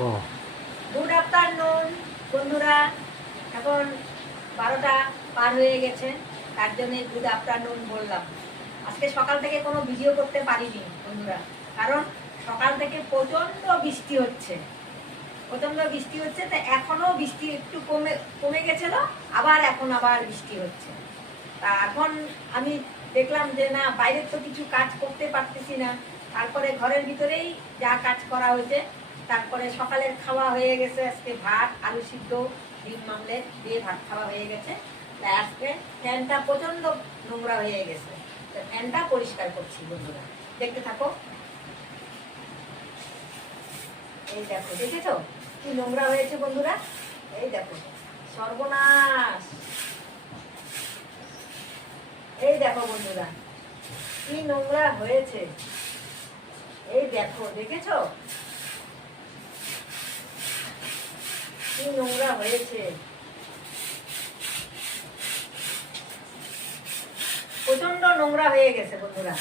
Good afternoon, বন্ধুরা। এখন বারোটা পার হয়ে গেছে, তার জন্য গুড আফটারনুন বললাম। আজকে সকাল থেকে কোনো ভিডিও করতে পারিনি, বন্ধুরা। কারণ সকাল থেকে প্রচণ্ড বৃষ্টি হচ্ছে। প্রচণ্ড বৃষ্টি হচ্ছে, তা এখনও বৃষ্টি একটু কমে কমে গেছিল, আবার এখন আবার বৃষ্টি হচ্ছে। তা এখন আমি দেখলাম যে, না, বাইরের তো কিছু কাজ করতে পারতেছি না। তারপরে ঘরের ভিতরেই যা কাজ করা হয়েছে তারপরে সকালের খাওয়া হয়ে গেছে আজকে ভাত, আলু সিদ্ধ, ডিম মামলেট দিয়ে ভাত খাওয়া হয়ে গেছে। আজকে ফ্যানটা প্রচণ্ড নোংরা হয়ে গেছে। ফ্যানটা পরিষ্কার করছি বন্ধুরা। দেখতে থাকো। এই দেখো, দেখেছ? কি নোংরা হয়েছে বন্ধুরা? এই দেখো, সর্বনাশ। এই দেখো বন্ধুরা, কি নোংরা হয়েছে। এই দেখো, দেখেছ? কি নোংরা হয়েছে প্রচণ্ড নোংরা হয়ে গেছে বন্ধুরা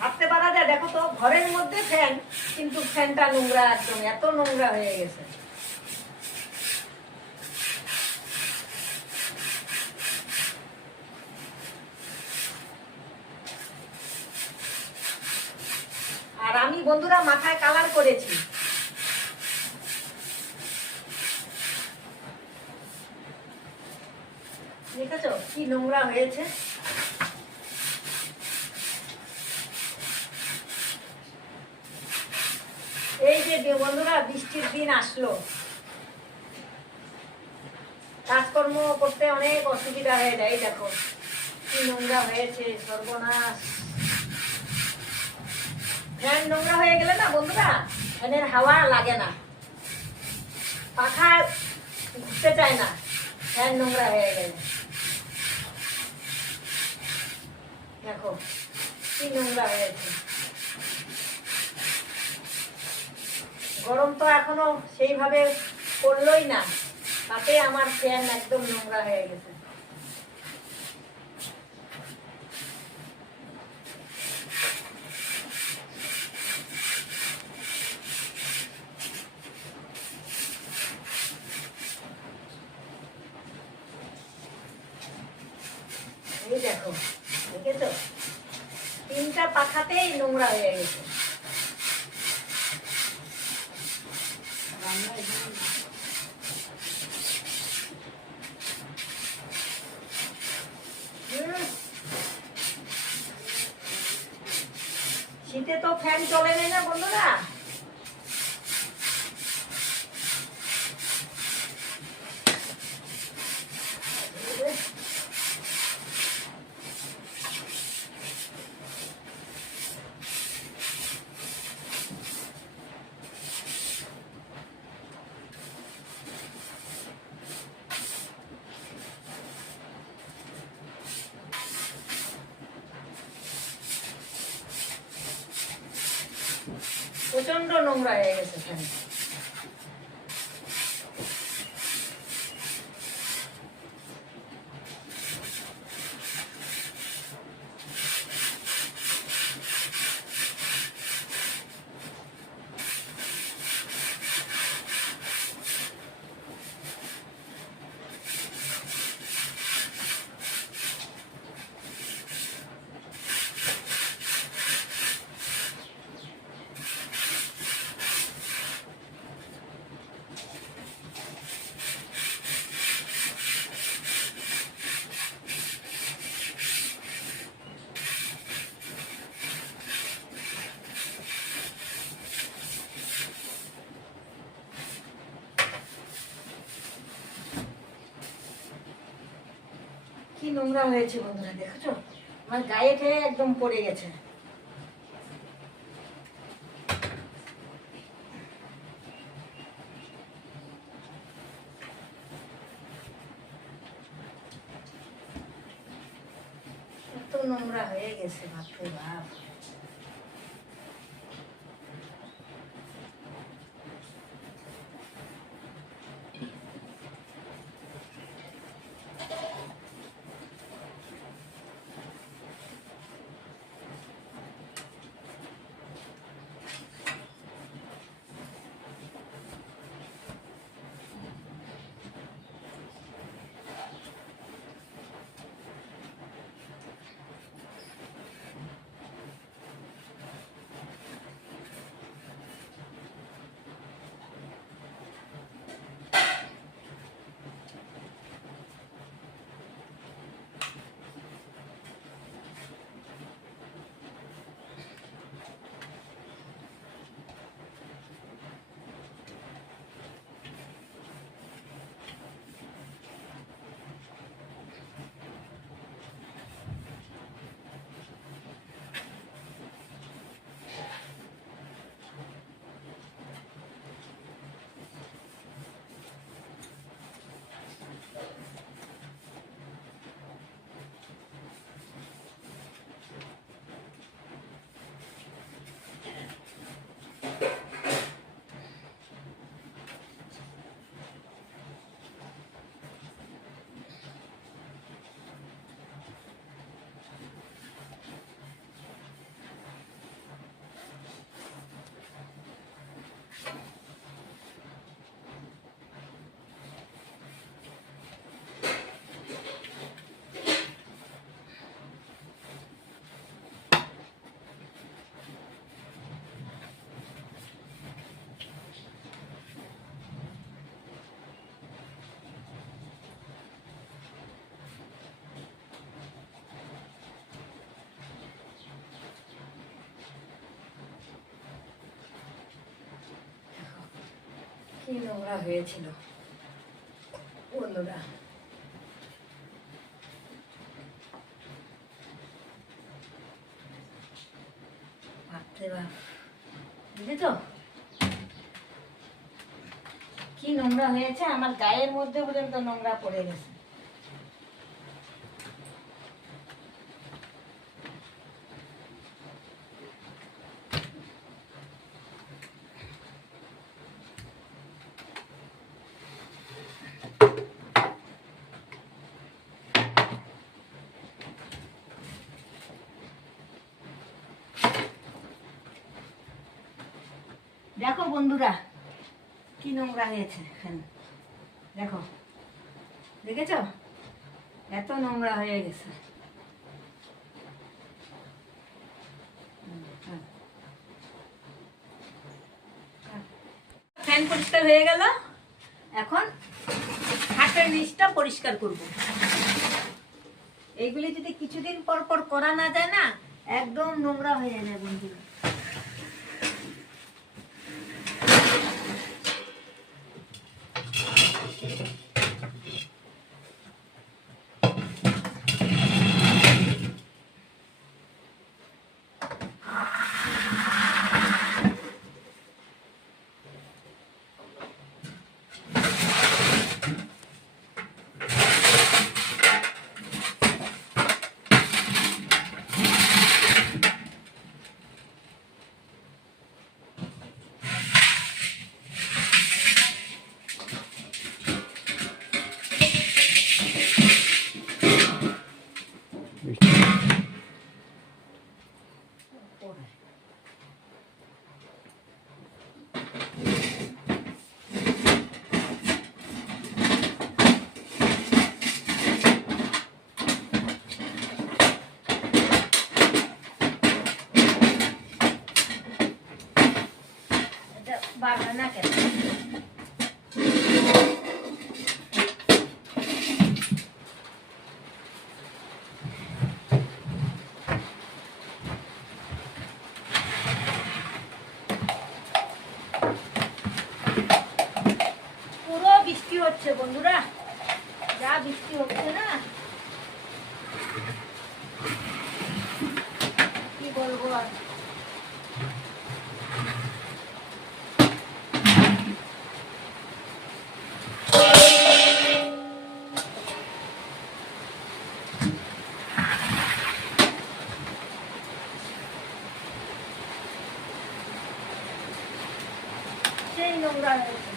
ভাবতে পারা যায় দেখো তো ঘরের মধ্যে ফ্যান কিন্তু ফ্যানটা নোংরা একদম এত নোংরা হয়ে গেছে আর আমি বন্ধুরা মাথায় কালার করেছি দেখেছ কি নোংরা হয়েছে এই যে বন্ধুরা, বৃষ্টির দিন আসলো। কাজকর্ম করতে অনেক অসুবিধা হয়ে যায় দেখো। কি নোংরা হয়েছে, সর্বনাশ। ফ্যান নোংরা হয়ে গেলে না বন্ধুরা, ফ্যানের হাওয়া লাগে না। পাখা ঘুরতে চায় না, ফ্যান নোংরা হয়ে গেলে। দেখো, কি নোংরা হয়েছে। গরম তো এখনও সেইভাবে পড়লোই না, তাতে আমার ফ্যান একদম নোংরা হয়ে গেছে। দেখো তিনটা পাখাতেই নোংরা হয়ে গেছে হুম। শীতে তো ফ্যান চলে নেই না বন্ধুরা প্রচণ্ড নোংরা হয়ে গেছে নোংরা হয়েছে বন্ধুরা দেখেছ? আমার গায়ে খেয়ে একদম পড়ে গেছে। কি নোংরা হয়েছিল? বন্ধুরা। বাপরে বাপ বুঝলি তো? কি নোংরা হয়েছে? আমার গায়ের মধ্যে পর্যন্ত নোংরা পড়ে গেছে দেখো বন্ধুরা কি নোংরা হয়েছে এখানে দেখো, দেখেছ? এত নোংরা হয়ে গেছে। ফ্যান পরিষ্কার হয়ে গেল। এখন হাটের নিচটা পরিষ্কার করব। এইগুলি যদি কিছুদিন পর পর করা না যায় না, একদম নোংরা হয়ে যায় বন্ধুরা। এটা বাড়বে না কেন পুরো বৃষ্টি হচ্ছে বন্ধুরা যা বৃষ্টি হচ্ছে না কি বলব আর সেই নোংরা হয়েছে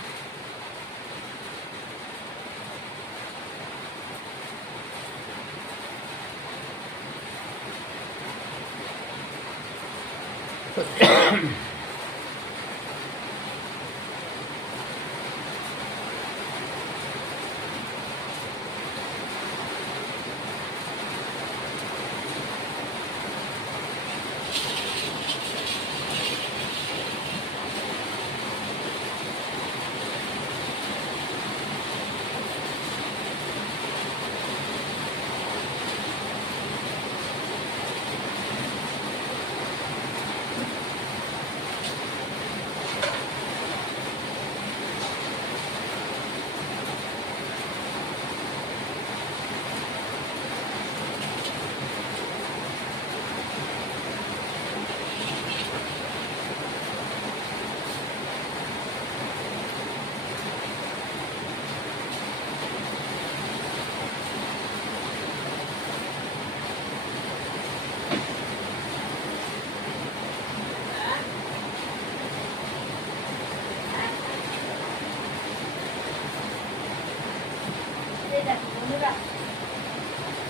এই দেখো বন্ধুরা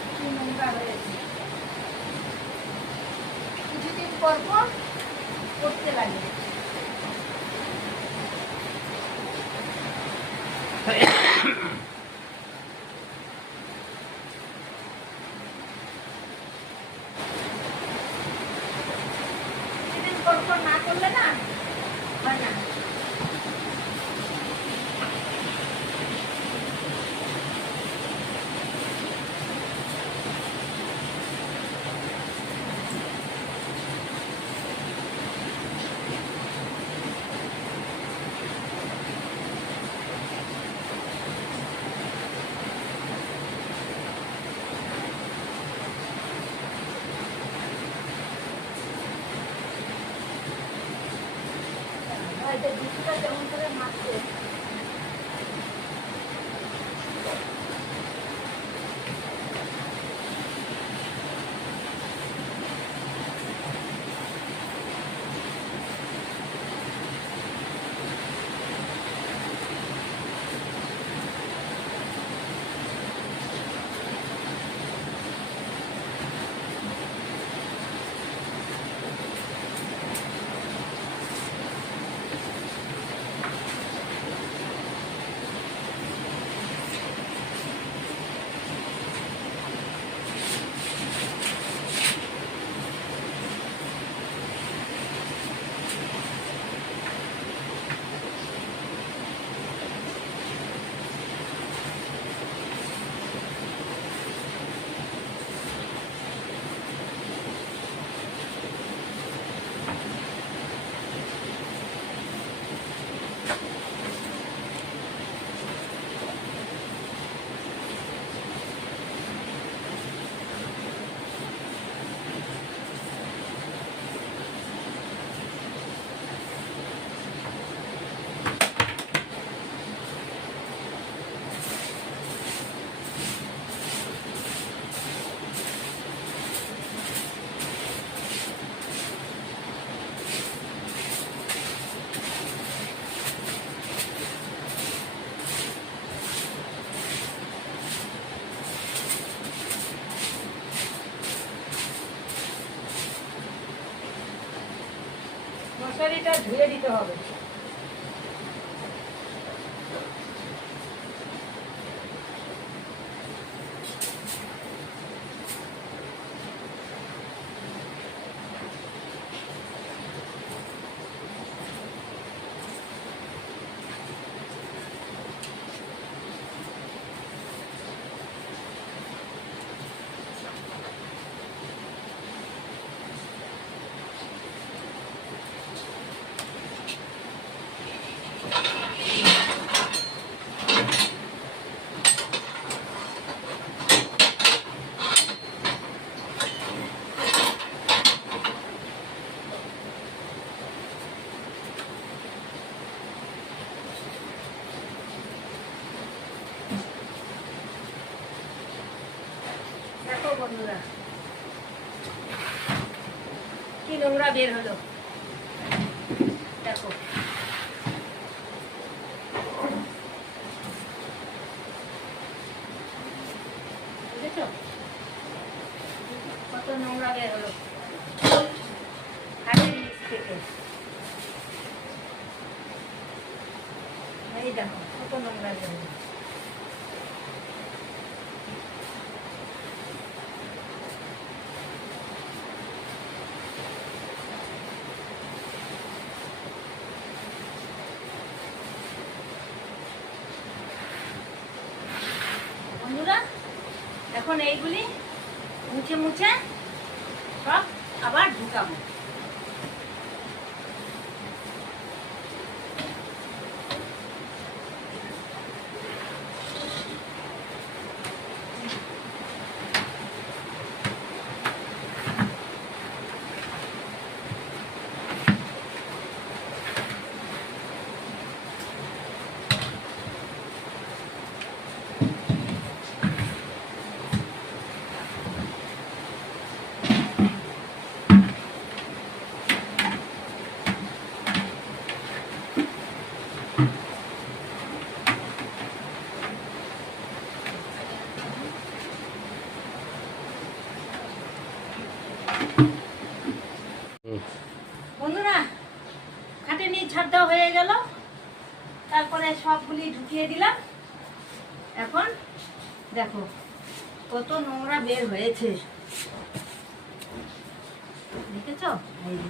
কি নোংরা হয়েছে কিছুদিন মশারিটা ধুয়ে দিতে হবে দেখো বন্ধুরা কি বের হলো। দেখো। কত নোংরা বের হলো। হাতের থেকে। এই দেখো, কত নোংরা বের হলো বন্ধুরা এখন এইগুলি মুছে মুছে সব আবার ঢুকাবো বন্ধুরা দেওয়া হয়ে গেল। তারপরে সবগুলি ঢুকিয়ে দিলাম। এখন দেখো, কত নোংরা বের হয়েছে। দেখেছ? এই যে।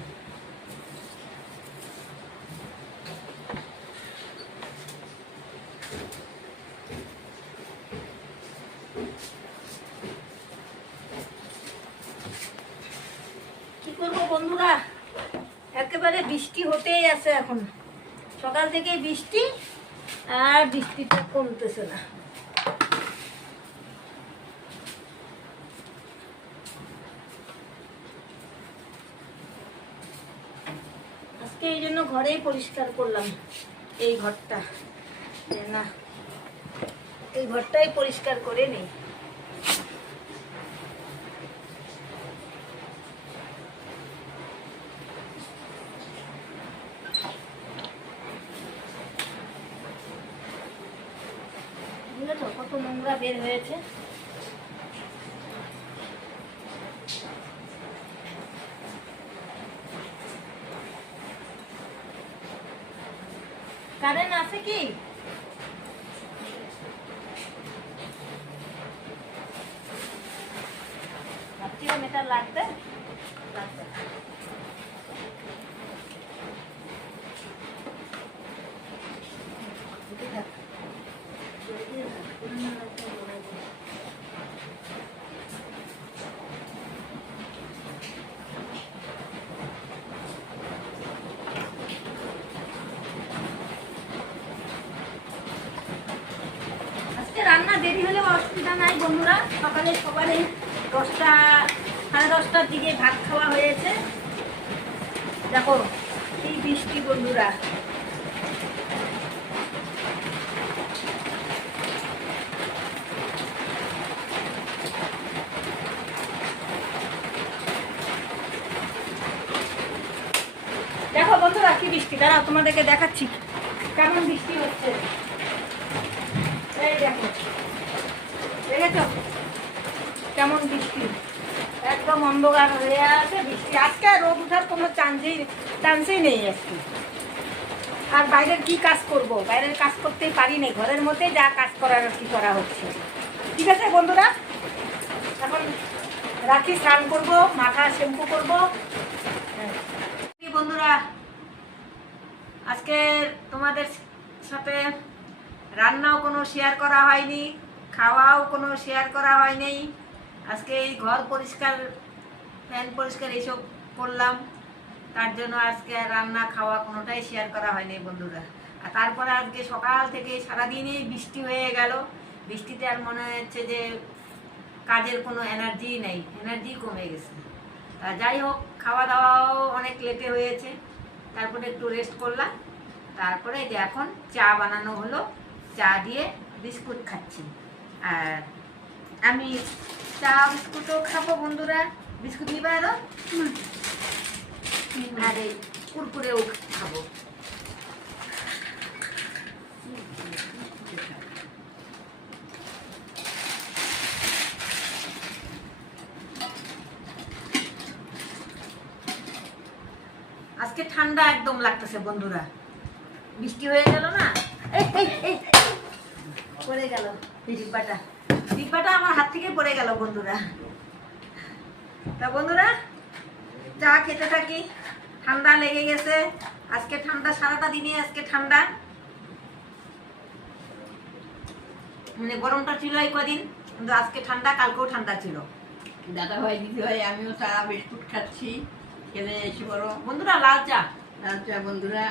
কি করব বন্ধুরা একেবারে বৃষ্টি হতেই আছে এখন। সকাল থেকে বৃষ্টি, আর বৃষ্টিটা কমতেছে না। আজকে এই জন্য ঘরেই পরিষ্কার করলাম এই ঘরটা। না, এই ঘরটাই পরিষ্কার করে নেই বুঝেছ কত নোংরা বের হয়েছে কারেন্ট আছে কি ভাবছিলাম এটা লাগবে। রান্না দেরি হলেও অসুবিধা নাই বন্ধুরা। সকালে সকালে দশটা দশটার দিকে ভাত খাওয়া হয়েছে। দেখো এই বৃষ্টি বন্ধুরা। দেখো বন্ধুরা, কি বৃষ্টি দাঁড়াও, তোমাদেরকে দেখাচ্ছি। কেমন বৃষ্টি হচ্ছে। এই দেখো, দেখেছ? কেমন বৃষ্টি একদম অন্ধকার হয়ে আছে, বৃষ্টি। আজকে রোদ উঠার কোনো চান্সই চান্সই নেই আজকে আর বাইরের কি কাজ করব? বাইরের কাজ করতেই পারি না। ঘরের মধ্যে যা কাজ করার কি করা হচ্ছে। ঠিক আছে বন্ধুরা? এখন রাখি, স্নান করব, মাথা শ্যাম্পু করব। বন্ধুরা, আজকে তোমাদের সাথে রান্নাও কোনো শেয়ার করা হয়নি, খাওয়াও কোনো শেয়ার করা হয়নি। আজকে এই ঘর পরিষ্কার, ফ্যান পরিষ্কার এইসব করলাম। তার জন্য আজকে আর রান্না, খাওয়া কোনোটাই শেয়ার করা হয়নি বন্ধুরা। আর তারপরে আজকে সকাল থেকে সারাদিনই বৃষ্টি হয়ে গেল। বৃষ্টিতে আর মনে হচ্ছে যে কাজের কোনো এনার্জি নেই এনার্জি কমে গেছে। তা যাই হোক, খাওয়া দাওয়াও অনেক লেটে হয়েছে। তারপরে একটু রেস্ট করলাম। তারপরে যে এখন চা বানানো হলো। চা দিয়ে বিস্কুট খাচ্ছি। আর আমি চা, বিস্কুটও খাব বন্ধুরা। বিস্কুট নিবে আরও আর এই কুরকুরেও খাব। আজকে ঠান্ডা একদম লাগতেছে বন্ধুরা। বৃষ্টি হয়ে গেল না? পড়ে গেল ডিব্বাটা ডিব্বাটা আমার হাত থেকে পড়ে গেল বন্ধুরা। তা বন্ধুরা চা খেতে থাকি। ঠান্ডা লেগে গেছে। আজকে ঠান্ডা সারাটা দিনে আজকে ঠান্ডা। মানে গরমটা ছিল এই কদিন কিন্তু আজকে ঠান্ডা কালকেও ঠান্ডা ছিল। দাদা ভাই দিদি ভাই আমিও চা বিস্কুট খাচ্ছি। খেলে এসে বড় বন্ধুরা লাল চা। লাল চা বন্ধুরা।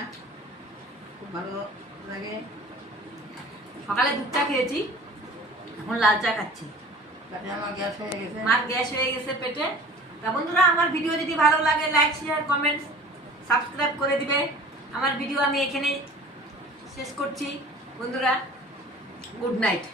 খুব ভালো লাগে। সকালে দুধ চা খেয়েছি। এখন লাল চা খাচ্ছি। তাতে আমার গ্যাস হয়ে গেছে। মার গ্যাস হয়ে গেছে পেটে। তা বন্ধুরা আমার ভিডিও যদি ভালো লাগে লাইক শেয়ার কমেন্ট সাবস্ক্রাইব করে দিবে। আমার ভিডিও আমি এখানে শেষ করছি। বন্ধুরা গুড নাইট